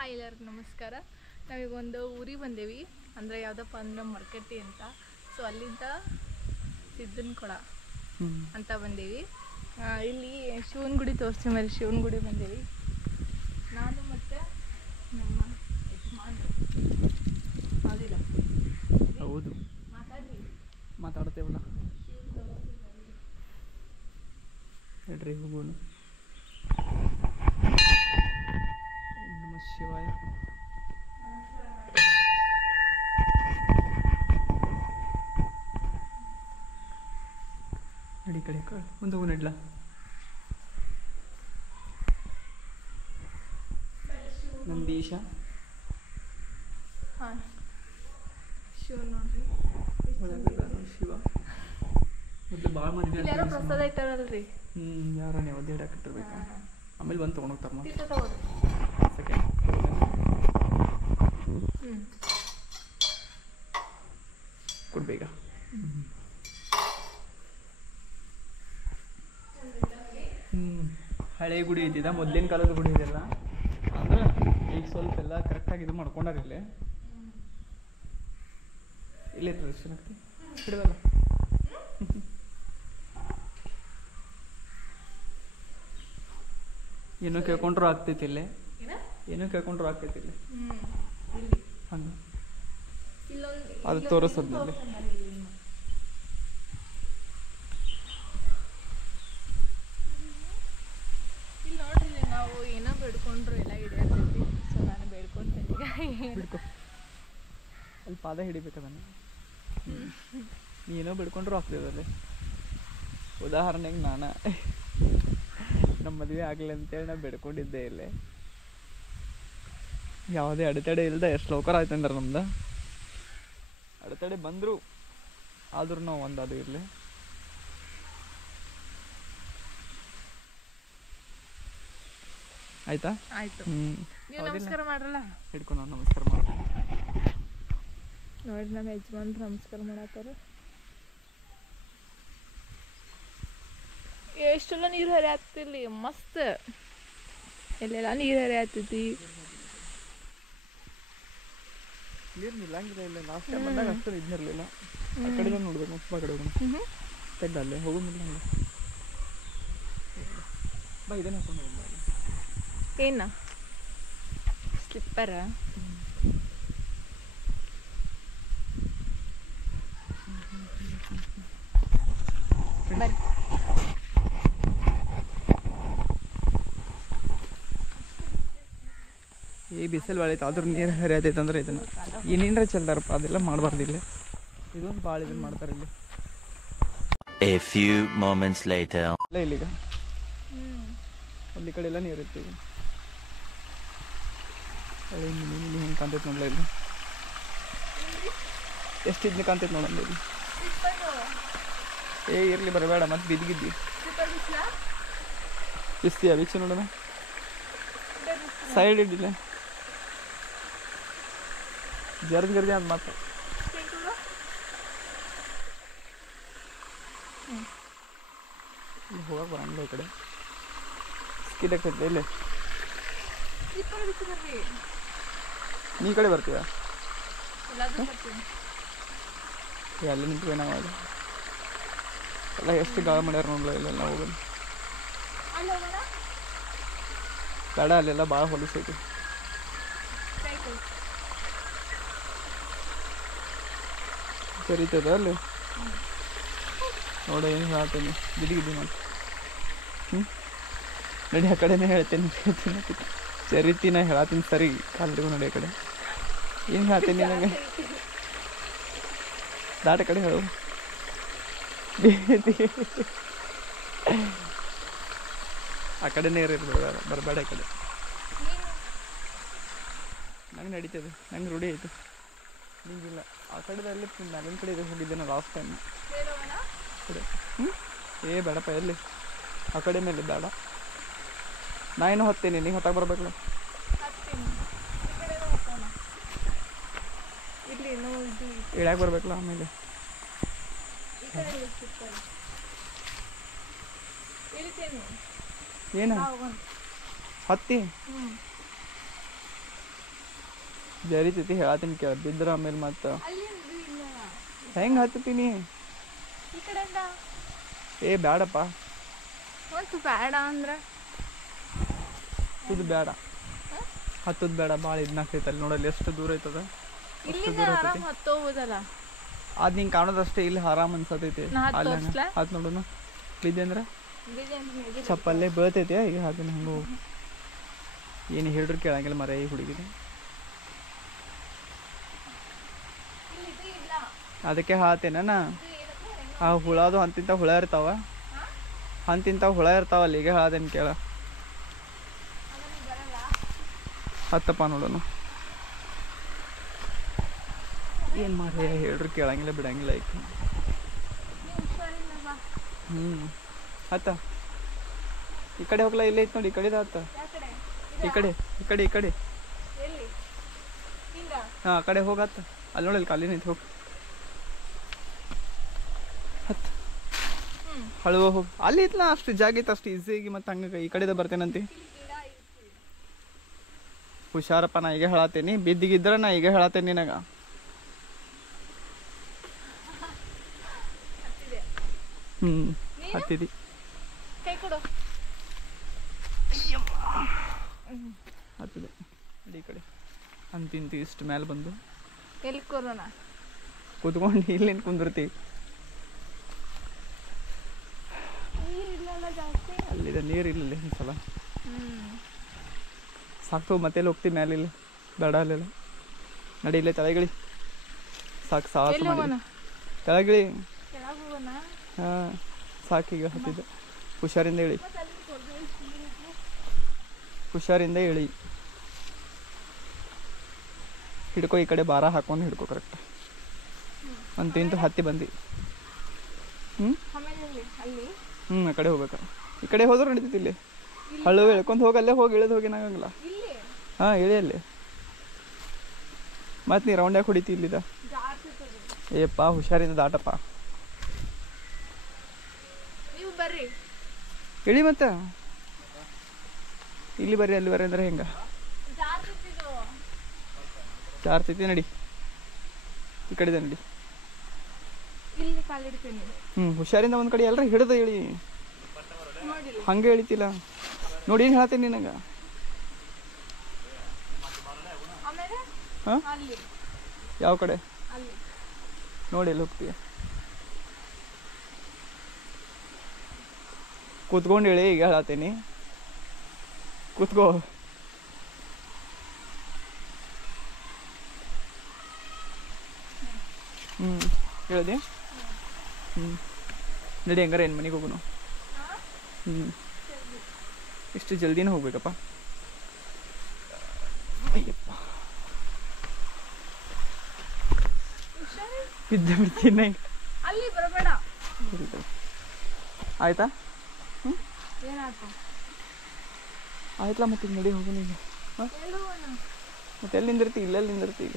Hi ಎಲ್ಲರಿಗೂ ನಮಸ್ಕಾರ. ನಾವೀಗ ಒಂದು ಊರಿಗೆ ಬಂದೇವಿ, ಅಂದರೆ ಯಾವುದಪ್ಪ ಅಂದ್ರೆ ಮರ್ಕಟ್ಟಿ ಅಂತ. ಸೊ ಅಲ್ಲಿಂದ ಸಿದ್ದನ ಕೊಳ ಅಂತ ಬಂದೇವಿ. ಇಲ್ಲಿ ಶಿವನ ಗುಡಿ ತೋರಿಸ್ತೀವಿ, ಮೇಲೆ ಶಿವನ ಗುಡಿ ಬಂದೇವಿ. ನಾನು ಮತ್ತು ನಮ್ಮ ಯಜಮಾನ್ರು ಹೌದಿಲ್ಲ? ಹೌದು, ಮಾತಾಡ್ತೇವಲ್ಲ ಹೇಳ್ರಿ. ಹೋಗೋಣ. ನಮ ಶಿವಾಯ. ನಡಿ ಕಡೆ ಮುಂದೆ ಹೋಗಿ ನಡ್ಲ. ನಂದೀಶ ಹಾಂ, ಶಿವ ನೋಡ್ರಿ. ಶಿವ ಮೊದಲು ಭಾಳ ಮಂದಿ ಯಾರೋ ಪ್ರಸಾದ ಇಟ್ಟಾರಲ್ರಿ. ಯಾರ ನೀವು ಅದೇ ಇಡಾಕಿಟ್ಟಿರ್ಬೇಕು. ಆಮೇಲೆ ಬಂದು ತೊಗೊಂಡೋಗ್ತಾರೆ ಮತ್ತೆ ತಗೋರಿ. ಸೆಕೆಂಡ್ ಕೊಡ್ಬೇಕ. ಹಳೆ ಗುಡಿ ಐತಿದ, ಮೊದಲಿನ ಕಾಲದ ಗುಡಿ ಇದೆಲ್ಲ. ಅಂದ್ರೆ ಈಗ ಸ್ವಲ್ಪ ಎಲ್ಲ ಕರೆಕ್ಟಾಗಿ ಇದು ಮಾಡ್ಕೊಂಡಾರ. ಇಲ್ಲೇ ಪ್ರದರ್ಶನ ಆಗ್ತಿ ಹಿಡಿದಲ್ಲ. ಏನೋ ಕೇಳ್ಕೊಂಡ್ರು ಆಗ್ತೈತಿ ಇಲ್ಲೇ, ಏನೋ ಕೇಳ್ಕೊಂಡ್ರು ಆಗ್ತೈತಿ ಇಲ್ಲಿ. ಹಂಗೆ ಅದು ತೋರಿಸೋದ್ನಲ್ಲಿ ಇಲ್ಲಿ ನೋಡ್ರಿ, ನಾವು ಏನೋ ಬೇಡ್ಕೊಂಡ್ರು ಎಲ್ಲ ಹಿಡಿಯರ್ತೈತಿ. ಸೊ ನಾನು ಬೇಡ್ಕೊಂತೀನಿ. ಬಿಡ್ಕೊ, ಅಲ್ಲಿ ಪಾದ ಹಿಡಿಬೇಕದನ್ನು. ನೀ ಏನೋ ಬಿಡ್ಕೊಂಡ್ರು ಆಗ್ತದಲ್ಲಿ. ಉದಾಹರಣೆಗೆ ನಾನು ನಮ್ಮ ಮದುವೆ ಆಗಲಿ ಅಂತೇಳಿ ನಾನು ಬೇಡ್ಕೊಂಡಿದ್ದೆ. ಇಲ್ಲೇ ಯಾವುದೇ ಅಡೆತಡೆ ಇಲ್ಲದೆ ಎಷ್ಟು ಲೋಕರ ಆಯ್ತಂದ್ರೆ ನಮ್ದು. ಅಡೆತಡೆ ಬಂದರು ಆದ್ರೂ ನಾವು ಒಂದು ಅದು ಇರಲಿ. ಆಯ್ತಾ? ಆಯ್ತು. ನೀವು ನಮಸ್ಕಾರ ಮಾಡ್ರಲ್ಲ. ಹಿಡ್ಕೊಂಡು ನಾನು ನಮಸ್ಕಾರ ಮಾಡ್ತೀನಿ. ನೋಡಿ, ನಮ್ಮ ಯಜಮಾನ್ರು ನಮಸ್ಕಾರ ಮಾಡತ್ತಾರ. ಎಷ್ಟೆಲ್ಲ ನೀರು ಹರಿಯಾತಿಲ್ಲಿ, ಮಸ್ತ್. ಎಲ್ಲೆಲ್ಲ ನೀರು ಹರಿಯಾತೈತಿ. ನೀರು ನಿಲ್ಲಂಗಿಲ್ಲ. ಇಲ್ಲ ಲಾಸ್ಟ್ ಟೈಮ್ ಬಂದಾಗ ಅಷ್ಟು ಇದ್ನಿರಲಿಲ್ಲ. ಆ ಕಡೆ ನೋಡ್ಬೇಕು, ಮುಪ್ಪ ಕಡೆ ಹೋಗೋಣ. ತೆಗ್ದ ಅಲ್ಲೇ ಹೋಗೋ ಮುಂದೆ ಬಾ. ಇದನ್ನ ಹಾಕೊಂಡು ಹೋಗೋಣ. ಏನ ಸ್ಲಿಪ್ಪರ? ಬರ್ರಿ. ಈ ಬಿಸಿಲು ಬಾಳೈತೆ, ಆದ್ರೂ ನೀರು ಹರಿಯತೈತೆ ಅಂದ್ರೆ ಇದನ್ನು ಏನೇನ್ರ ಚೆಲ್ದಾರಪ್ಪ, ಅದೆಲ್ಲ ಮಾಡಬಾರ್ದಿಲ್ಲ. ಇದೊಂದು ಭಾಳ ಇದನ್ನು ಮಾಡ್ತಾರೆ ಇಲ್ಲಿ. A few moments later. ಇಲ್ಲ ಇಲ್ಲಿಗ ಅಲ್ಲಿ ಕಡೆ ಎಲ್ಲ ನೀರು ಇರ್ತೀವಿ. ಹಿಂಗೆ ಕಾಣ್ತೈತೆ ನೋಡಲ್ಲ. ಇಲ್ಲಿ ಎಷ್ಟು ಇದನ್ನ ಕಾಣ್ತೈತೆ ನೋಡಲ್ಲ. ಇಲ್ಲಿ ಇರಲಿ, ಬರಬೇಡ ಮತ್ತೆ ಬಿದ್ದಿದ್ದಿ. ಬಿಸ್ತೀಯ ಬಿಚ್ಚು ನೋಡೋಣ. ಸೈಡ್ ಇಡ್ಡಿಲ್ಲ, ಜರ್ದಿ ಅಂತ ಮಾತ್ರ. ಹೋಗಕ್ಕೆ ಬರಂಗಿಲ್ಲ ಈ ಕಡೆ. ಸ್ಕಿಡ್ ಆಗ್ತೈತೆ ಇಲ್ಲಿ. ನೀ ಕಡೆ ಬರ್ತೀಯ? ಅಲ್ಲಿ ನಿಂತು ನಾವು ಎಲ್ಲ ಎಷ್ಟು ಗಾಳ ಮಾಡ್ಯಾರ ನೋಡಲ್ಲ. ಇಲ್ಲೆಲ್ಲ ಹೋಗೋದು ಬೇಡ, ಅಲ್ಲೆಲ್ಲ ಭಾಳ ಹೊಲಸೈತಿ. ಸರಿತದ ಅಲ್ಲಿ ನೋಡ. ಏನು ಹೇಳ್ತೇನೆ ಗಿಡಿಗಿದ್ದಿ ಮಾಡಿ. ನಡಿ, ಆ ಕಡೆನೇ ಹೇಳ್ತೇನೆ. ಸರಿತೀನ ಹೇಳತ್ತೀನಿ. ಸರಿ, ಕಾಲ್ರಿಗೂ ನೋಡಿ ಆ ಕಡೆ. ಏನು ಹೇಳ್ತೀನಿ ನನಗೆ? ದಾಟ ಕಡೆ ಹೇಳು. ಆ ಕಡೆನೇ ಇರ್ಬೋದು, ಬರಬೇಡ ಆ ಕಡೆ. ನಂಗೆ ನಡೀತದೆ, ನಂಗೆ ರೂಢಿ ಆಯಿತು. ನಿಂಗಿಲ್ಲ. ಆ ಕಡೆದಲ್ಲಿ ಮ್ಯಾಲಿನ ಕಡೆ ಇದೆ ಹೋಗಿದ್ದೇನೆ ಲಾಸ್ಟ್ ಟೈಮ್. ಕಡೆ ಬೇಡಪ್ಪ. ಎಲ್ಲಿ ಆ ಕಡೆ ಮೇಲೆ ಬೇಡ. ನಾ ಏನೋ ಹತ್ತೇನೆ, ನೀನು ಹೊತ್ತಾಗ ಬರ್ಬೇಕಲ್ಲ. ಇಳ್ಯಾಕೆ ಬರ್ಬೇಕಲ್ಲ ಆಮೇಲೆ. ಏನು ಹತ್ತಿ ಜರಿತೈತಿ ಹೇಳತ್ತೀನಿ ಕೇಳ ಬಿದ್ರ ಆಮೇಲೆ ಮತ್ತೆ ಅಲ್ಲಿ ಇಲ್ಲ ಹೆಂಗೆ ಹತ್ತೀನಿ ಈ ಕಡೆಯಿಂದ ಏ ಬೇಡಪ್ಪ ಮತ್ತು ಬೇಡ ಅಂದ್ರೆ ಇದು ಬೇಡ ಹತ್ತದ ಬೇಡ ಭಾಳ ಇದನ್ನಾಗ್ತೈತೆ ಅಲ್ಲಿ ನೋಡಲ್ಲಿ ಎಷ್ಟು ದೂರ ಐತದ ಇಲ್ಲಿಂದ ಆರಾಮ್ ಹತ್ತೋಗೋದಲ್ಲ ಅದು ನಿಂಗೆ ಕಾಣೋದಷ್ಟೇ ಇಲ್ಲಿ ಆರಾಮ್ ಅನ್ಸತೈತಿ ನಾ ಹತ್ತ್ ಅಲ್ಲಿ ತೋರ್ಸ್ಲಾ? ಹತ್ತು ನೋಡೋಣ ಬಿದ್ದೆ ಅಂದ್ರೆ ಬಿಜಿ ಅಂತ maybe ಚಪ್ಪಲ್ಲೇ ಬೀಳ್ತೈತಿ ಈಗ ಹಾಕಿನ ಹಂಗೆ ಹೋಗು ಏನು ಹೇಳ್ರು ಕೇಳಂಗಿಲ್ಲ ಮರ ಈ ಹುಡುಗಿಗೆ ಇಲ್ಲಿ ಇದು ಇಲ್ಲ ಅದಕ್ಕೆ ಹಾತೇನ ಇದು ಏನಂದ್ರೆ ಹೆಂಗ ಆ ಹುಳದು ಅಂತಿಂತ ಹುಳ ಇರ್ತಾವ ಅಂತಿಂತ ಹುಳ ಇರ್ತಾವ ಅಲ್ಲಿ ಈಗ ಹಾದೇನು ಕೇಳ ಅದನ್ನ ಬರಲ್ಲ ಹತ್ತಪ್ಪ ನೋಡೋಣ ಏನು ಮಾರೇ ಹೇಳ್ರು ಕೇಳಂಗಿಲ್ಲ ಬಿಡಂಗಿಲ್ಲ ಈಗ ನೀವು ಹುಷಾರಿಲ್ಲ ಬಾ ಹತ್ತ ಈ ಕಡೆ ಹೋಗ್ಲಾ ಇಲ್ಲೇ ಐತೆ ನೋಡಿ ಈ ಕಡೆದ ಹತ್ತ ಯಾವ ಕಡೆ ಈ ಕಡೆ ಈ ಕಡೆ ಈ ಕಡೆ ಎಲ್ಲಿ ಹಿಂಗ ಹಾಂ ಆ ಕಡೆ ಹೋಗತ್ತ ಅಲ್ಲಿ ನೋಡಲ್ಲಿ ಖಾಲಿ ನಿಂತು ಹೋಗಿ ಹತ್ತು ಹಳುವ ಹೋಗಿ ಅಲ್ಲಿ ಇತ್ತಲ್ಲ ಅಷ್ಟು ಜಾಗ ಇತ್ತು ಅಷ್ಟು ಈಸಿಯಾಗಿ ಮತ್ತೆ ಹಂಗೆ ಈ ಕಡೆದ ಬರ್ತೇನಂತಿ ಗಿಡ ಇತ್ತು ಹುಷಾರಪ್ಪ ನಾ ಈಗ ಹೇಳತ್ತೇನಿ ಬಿದ್ದಿಗಿದ್ರೆ ನಾ ಈಗ ಹೇಳತ್ತೇನೆ ನಿನಗ ಹತ್ತಿದೆ ಹತ್ತಿದಿ ಕೈ ಕೊಡು ಹತ್ತಿದೆ ನೋಡಿ ಈ ಕಡೆ ಅಂತಿಂತು ಇಷ್ಟು ಮೇಲೆ ಬಂದು ಎಲ್ಲಿ ಕೊರೋನಾ ಕೂತ್ಕೊಂಡು ಇಲ್ಲೇನು ಕುಂದಿರ್ತಿ ನೀರಿಲ್ಲಲ್ಲ ಜಾಸ್ತಿ ಅಲ್ಲಿದೆ ನೀರು ಇಲ್ಲ ಈ ಸಲ ಸಾಕು ಮತ್ತೆ ಹೋಗ್ತೀವಿ ಮೇಲೆ ಇಲ್ಲ ಬೇಡ ಅಲ್ಲೆಲ್ಲ ನಡಿ ಇಲ್ಲೇ ತಳಗಿಳಿ ಸಾಕು ಸಾಕು ಎಲ್ಲಿ ಮಾಡಿ ಹೋಗೋಣ ತಳಗಿಳಿ ಕೆಳಗೆ ಹೋಗೋಣ ಹಾಂ ಸಾಕೀಗ ಹತ್ತಿದ್ದೆ ಹುಷಾರಿಂದ ಹೇಳಿ ಮತ್ತೆ ಅಲ್ಲಿ ಹೊರಗಡೆ ನೀರಿದೆ. ಹುಷಾರಿಂದ ಹೇಳಿ ಹಿಡ್ಕೊ ಈ ಕಡೆ ಭಾರ ಹಾಕೊಂಡು ಹಿಡ್ಕೊ ಕರೆಕ್ಟ್ ಅಂತಿಂತು ಹತ್ತಿ ಬಂದು ಆಮೇಲೆ ಎಲ್ಲಿ? ಅಲ್ಲಿ ಆ ಕಡೆ ಹೋಗ್ಬೇಕು ಈ ಕಡೆ ಹೋದ್ರೆ ನಡೀತೈತಿ ಇಲ್ಲಿ ಹಳ್ಳು ಎಳ್ಕೊಂಡು ಹೋಗಿ ಅಲ್ಲೇ ಹೋಗಿ ಇಳಿದು ಹೋಗಿ ಏನಾಗಂಗಿಲ್ಲ ಇಲ್ಲಿ ಹಾಂ ಇಳಿ ಅಲ್ಲಿ ಮತ್ತೆ ನೀ ರೌಂಡ್ ಯಾಕೆ ಹೊಡಿತಿ ಇಲ್ಲಿದ ಜಾಸ್ತಿ ಏಪ್ಪ ಹುಷಾರಿಂದ ದಾಟಪ್ಪ ನೀವು ಬರ್ರಿ ಇಳಿ ಮತ್ತೆ ಇಲ್ಲಿ ಬರ್ರಿ ಅಲ್ಲಿ ಬರ್ರಿ ಅಂದ್ರೆ ಹೆಂಗ ಜಾಸ್ತಿ ಜಾರ್ತೈತಿ ನಡಿ ಈ ಕಡೆದ ನಡಿ ಇಲ್ಲಿ ಕಾಲಿಡ್ತೀನಿ ಹುಷಾರಿಂದ ಒಂದು ಕಡೆ ಎಲ್ಲರೂ ಹಿಡ್ದು ಇಳಿ ನೋಡಿಲ್ಲ ಹಂಗೆ ಇಳಿತಿಲ್ಲ ನೋಡಿ ಏನು ಹೇಳ್ತೀನಿ ನಿನಗೆ ಆಮೇಲೆ ಹಾಂ ಅಲ್ಲಿ ಯಾವ ಕಡೆ ಅಲ್ಲಿ ನೋಡಿ ಎಲ್ಲಿ ಹೋಗ್ತೀಯ ಕೂತ್ಕೊಂಡು ಹೇಳಿ ಈಗ ಹೇಳತ್ತೀನಿ ಕೂತ್ಕೋ ಹೇಳಿದೆ ನಡಿ ಹಂಗಾರೆ ಏನು ಮನೆಗೆ ಹೋಗೋಣ ಇಷ್ಟು ಜಲ್ದಿನೇ ಹೋಗ್ಬೇಕಪ್ಪ ಅಯ್ಯಪ್ಪ ಬಿದ್ದ ಬಿಡ್ತೀನಿ ಅಲ್ಲಿ ಬರಬೇಡ ಆಯ್ತಾ ಏನಾಯ್ತು ಆಯ್ತಲ್ಲ ಮತ್ತೆ ಈಗ ನಡಿ ಹೋಗೋಣ ಈಗ ಎಲ್ಲಿ ಹೋಗೋಣ ಮತ್ತೆ ಎಲ್ಲಿ ನಿಂದಿರ್ತಿ ಇಲ್ಲೆಲ್ಲಿ ನಿಂದಿರ್ತಿ ಈಗ